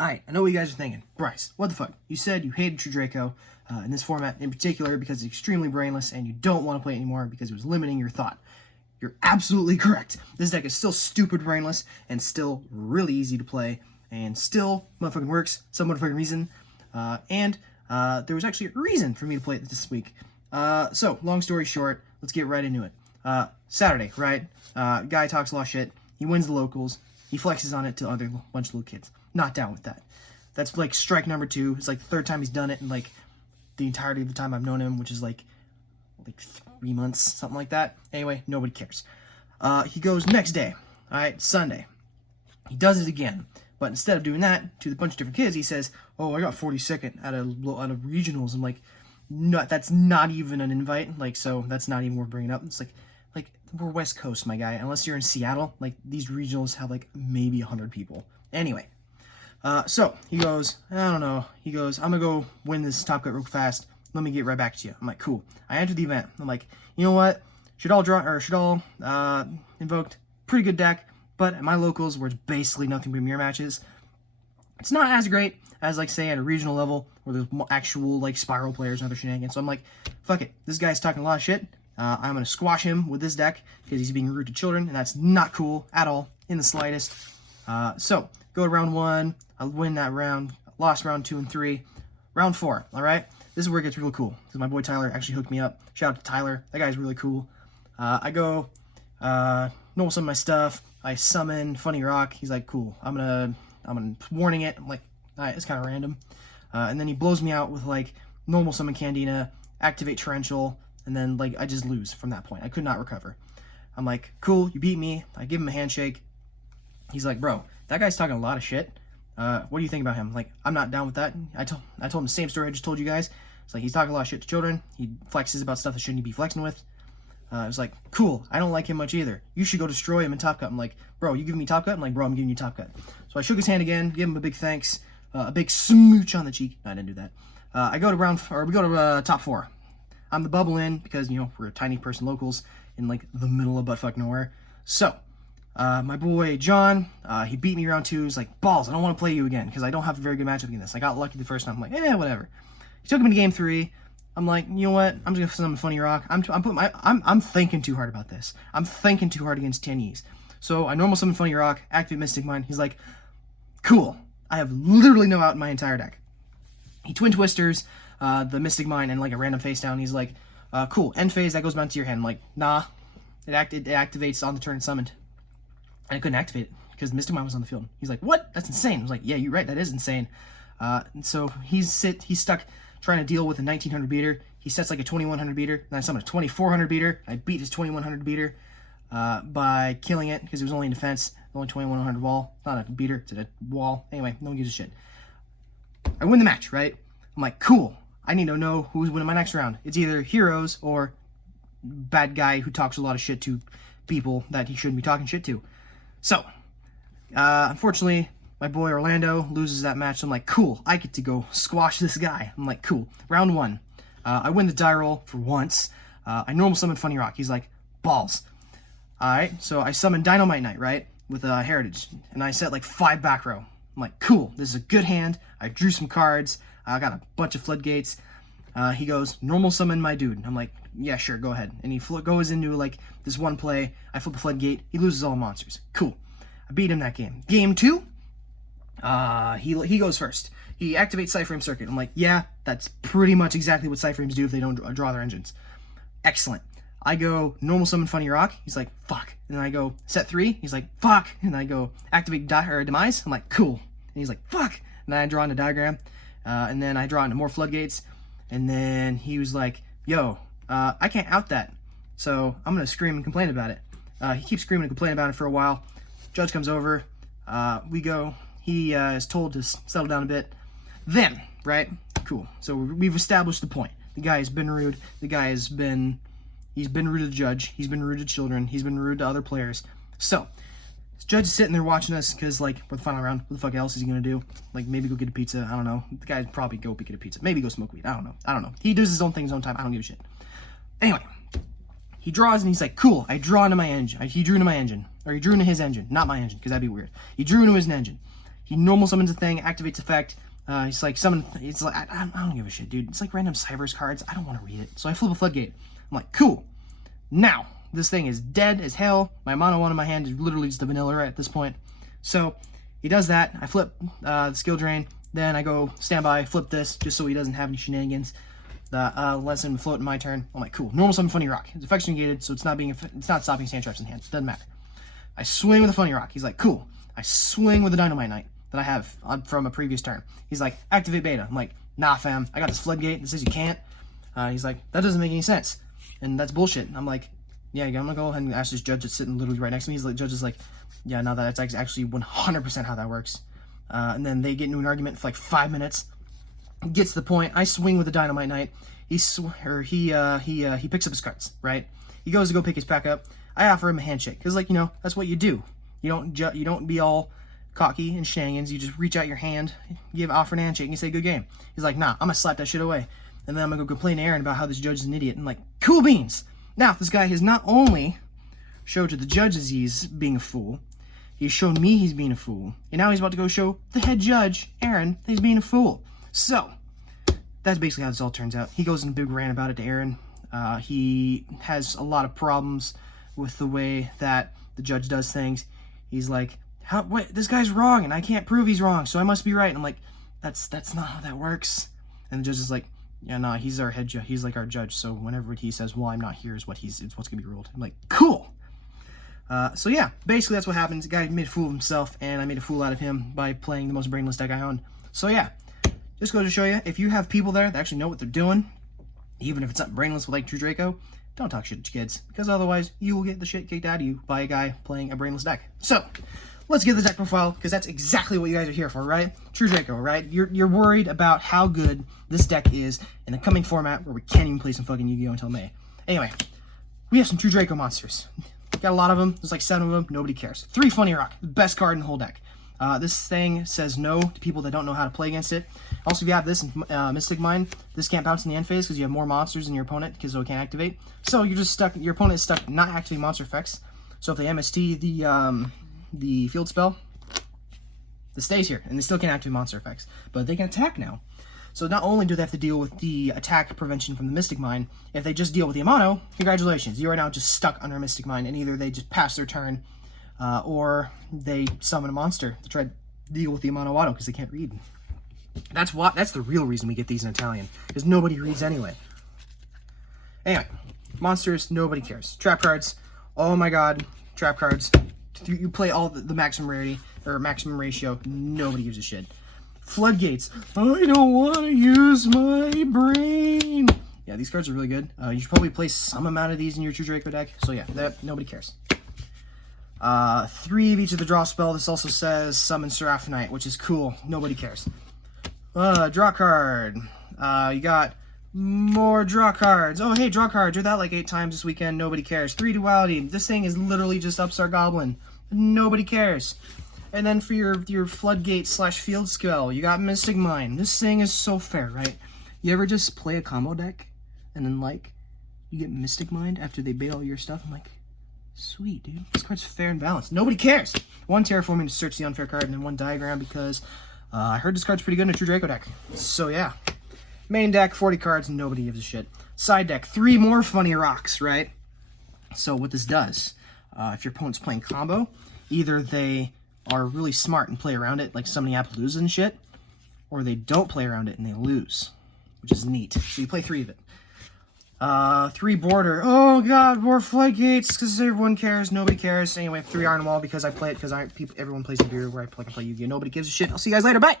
Alright, I know what you guys are thinking. Bryce, what the fuck? You said you hated your Draco in this format in particular because it's extremely brainless and you don't want to play it anymore because it was limiting your thought. You're absolutely correct. This deck is still stupid brainless and still really easy to play and still motherfucking works, some motherfucking reason. There was actually a reason for me to play it this week. So, long story short, let's get right into it. Saturday, right? Guy talks a lot of shit. He wins the locals. He flexes on it to other bunch of little kids. Not down with that. That's like strike number 2. It's like the third time he's done it in like the entirety of the time I've known him, which is like 3 months, something like that. Anyway, nobody cares. He goes next day, alright, Sunday. He does it again, but instead of doing that to a bunch of different kids, he says, "Oh, I got 42nd out of regionals." I'm like, no, that's not even an invite. Like, so that's not even worth bringing up. It's like we're West Coast, my guy. Unless you're in Seattle, like these regionals have like maybe 100 people. Anyway. So he goes, I don't know. He goes, I'm gonna go win this top cut real fast. Let me get right back to you. I'm like, cool. I enter the event. I'm like, you know what? Should all invoked. Pretty good deck, but at my locals, where it's basically nothing but mirror matches, it's not as great as like say at a regional level where there's actual like spiral players and other shenanigans. So I'm like, fuck it. This guy's talking a lot of shit. I'm gonna squash him with this deck because he's being rude to children, and that's not cool at all in the slightest. So go to round 1. I win that round. Lost round 2 and 3. Round 4. All right. This is where it gets really cool because my boy Tyler actually hooked me up. Shout out to Tyler. That guy's really cool. I go know some of my stuff. I summon Funny Rock. He's like, cool. I'm warning it. I'm like, all right, it's kind of random. And then he blows me out with like normal summon Candina, activate Torrential, and then like I just lose from that point. I could not recover. I'm like, cool, you beat me. I give him a handshake. He's like, bro, that guy's talking a lot of shit. What do you think about him? Like, I'm not down with that. I told him the same story I just told you guys. It's like he's talking a lot of shit to children. He flexes about stuff that shouldn't be flexing with. I was like, cool. I don't like him much either. You should go destroy him in Top Cut. I'm like, bro, you giving me Top Cut? I'm like, bro, I'm giving you Top Cut. So I shook his hand again, give him a big thanks, a big smooch on the cheek. No, I didn't do that. We go to top 4. I'm the bubble in because, you know, we're a tiny person locals in like the middle of buttfuck nowhere. So, my boy John, he beat me round 2. He's like, balls, I don't want to play you again because I don't have a very good matchup against this. I got lucky the first time. I'm like, whatever. He took me to game 3. I'm like, you know what? I'm just gonna summon Funny Rock. I'm thinking too hard about this. I'm thinking too hard against 10 Ys. So I normal summon Funny Rock, activate Mystic Mind. He's like, cool. I have literally no out in my entire deck. He Twin Twisters the Mystic Mind and like a random face down. He's like, cool. End phase, that goes back to your hand. I'm like, nah. It activates on the turn summoned. And I couldn't activate it because Mystic Mind was on the field. He's like, what? That's insane. I was like, yeah, you're right. That is insane. And so he's stuck trying to deal with a 1900 beater. He sets like a 2100 beater. Then I summon a 2400 beater. I beat his 2100 beater by killing it because it was only in defense. Only 2100 wall. It's not a beater. It's a wall. Anyway, no one gives a shit. I win the match, right? I'm like, cool. I need to know who's winning my next round. It's either heroes or bad guy who talks a lot of shit to people that he shouldn't be talking shit to. So, unfortunately, my boy Orlando loses that match. So I'm like, cool, I get to go squash this guy. I'm like, cool. Round 1. I win the die roll for once. I normal summon Funny Rock. He's like, balls. Alright, so I summon Dynamite Knight, right? With Heritage. And I set like 5 back row. I'm like, cool, this is a good hand. I drew some cards. I got a bunch of floodgates. He goes, normal summon my dude. I'm like, yeah, sure, go ahead. And he goes into like this one play. I flip a floodgate. He loses all the monsters. Cool. I beat him that game. Game 2. He goes first. He activates Cyframe Circuit. I'm like, yeah, that's pretty much exactly what Cyframes do if they don't draw their engines. Excellent. I go normal summon Funny Rock. He's like, fuck. And then I go set 3. He's like, fuck. And I go activate Demise. I'm like, cool. And he's like, fuck. And then I draw in a diagram. And then I draw into more floodgates. And then he was like, yo, I can't out that. So I'm going to scream and complain about it. He keeps screaming and complaining about it for a while. Judge comes over. We go. He is told to settle down a bit. Then, right? Cool. So we've established the point. The guy has been rude. The guy has been... He's been rude to the judge. He's been rude to children. He's been rude to other players. So, this judge is sitting there watching us because, like, we're the final round. What the fuck else is he going to do? Like, maybe go get a pizza. I don't know. The guy'd probably go get a pizza. Maybe go smoke weed. I don't know. He does his own thing his own time. I don't give a shit. Anyway, he draws and he's like, cool, I draw into my engine. He drew into my engine. Or he drew into his engine. Not my engine, because that'd be weird. He drew into his engine. He normal summons a thing, activates effect. He's like summon. It's like I don't give a shit, dude. It's like random Cybers cards. I don't want to read it, so I flip a Floodgate. I'm like, cool. Now this thing is dead as hell. My mono one in my hand is literally just a vanilla at this point. So he does that. I flip the skill drain. Then I go standby, flip this just so he doesn't have any shenanigans. Lets him float in my turn. I'm like, cool. Normal summon Funny Rock. His effect's negated, so it's not stopping sand traps in hand. Doesn't matter. I swing with a Funny Rock. He's like, cool. I swing with a Dynamite Knight that I have from a previous turn. He's like, activate beta. I'm like, nah, fam. I got this Floodgate that says you can't. He's like, that doesn't make any sense. And that's bullshit. I'm like, yeah, I'm gonna go ahead and ask this judge that's sitting literally right next to me. He's like, judge is like, yeah, no, that's actually 100% how that works. And then they get into an argument for like 5 minutes. Gets to the point. I swing with the Dynamite Knight. He picks up his cards, right? He goes to go pick his pack up. I offer him a handshake because, like, that's what you do. You don't be all cocky and shenanigans. You just reach out your hand, offer an handshake, and you say good game. He's like, nah, I'm gonna slap that shit away, and then I'm gonna go complain to Aaron about how this judge is an idiot. And like, cool beans. Now this guy has not only showed to the judges he's being a fool, he's shown me he's being a fool, and now he's about to go show the head judge Aaron that he's being a fool. So that's basically how this all turns out. He goes in a big rant about it to Aaron. He has a lot of problems with the way that the judge does things. He's like, what? This guy's wrong, and I can't prove he's wrong, so I must be right. And I'm like, that's not how that works. And the judge is like, yeah, no, he's our head judge. He's like our judge. So whenever he says, well, I'm not here, it's what's gonna be ruled. I'm like, cool. So yeah, basically that's what happens. The guy made a fool of himself, and I made a fool out of him by playing the most brainless deck I own. So yeah, just goes to show you, if you have people there that actually know what they're doing, even if it's not brainless like True Draco, don't talk shit to kids, because otherwise you will get the shit kicked out of you by a guy playing a brainless deck. So let's get the deck profile, because that's exactly what you guys are here for, right? True Draco, right? You're worried about how good this deck is in the coming format where we can't even play some fucking Yu-Gi-Oh! Until May. Anyway, we have some True Draco monsters. Got a lot of them. There's like 7 of them. Nobody cares. 3 Funny Rock, the best card in the whole deck. This thing says no to people that don't know how to play against it. Also, if you have this in Mystic Mind, this can't bounce in the end phase because you have more monsters than your opponent because it can't activate. So you're just stuck. Your opponent is stuck not activating monster effects. So if they MST the field spell, this stays here, and they still can't activate monster effects, but they can attack now. So not only do they have to deal with the attack prevention from the Mystic Mind, if they just deal with the Amano, congratulations, you are now just stuck under Mystic Mind, and either they just pass their turn, or they summon a monster to try to deal with the Amano auto because they can't read. That's the real reason we get these in Italian, because nobody reads anyway. Anyway, monsters, nobody cares. Trap cards, oh my god, trap cards. You play all the maximum rarity, or maximum ratio, nobody gives a shit. Floodgates, I don't want to use my brain. Yeah, these cards are really good. You should probably play some amount of these in your True Draco deck. So yeah, nobody cares. 3 of each of the draw spell. This also says summon Seraphonite, which is cool. Nobody cares. Draw card. You got more draw cards. Oh, hey, draw cards. You're that like 8 times this weekend. Nobody cares. 3 duality. This thing is literally just Upstart Goblin. Nobody cares. And then for your Floodgate / field spell, you got Mystic Mind. This thing is so fair, right? You ever just play a combo deck and then like you get Mystic Mind after they bait all your stuff? I'm like, sweet, dude. This card's fair and balanced. Nobody cares. 1 Terraforming to search the unfair card, and then 1 Diagram because I heard this card's pretty good in a True Draco deck. So yeah. Main deck, 40 cards, nobody gives a shit. Side deck, 3 more Funny Rocks, right? So what this does, if your opponent's playing combo, either they are really smart and play around it, like summoning Appaloosa and shit, or they don't play around it and they lose, which is neat. So you play 3 of it. 3 border. Oh god, more Floodgates, because everyone cares, nobody cares. Anyway, 3 Iron Wall because I play it because everyone plays the beer where I can play Yu-Gi-Oh! Nobody gives a shit. I'll see you guys later, bye!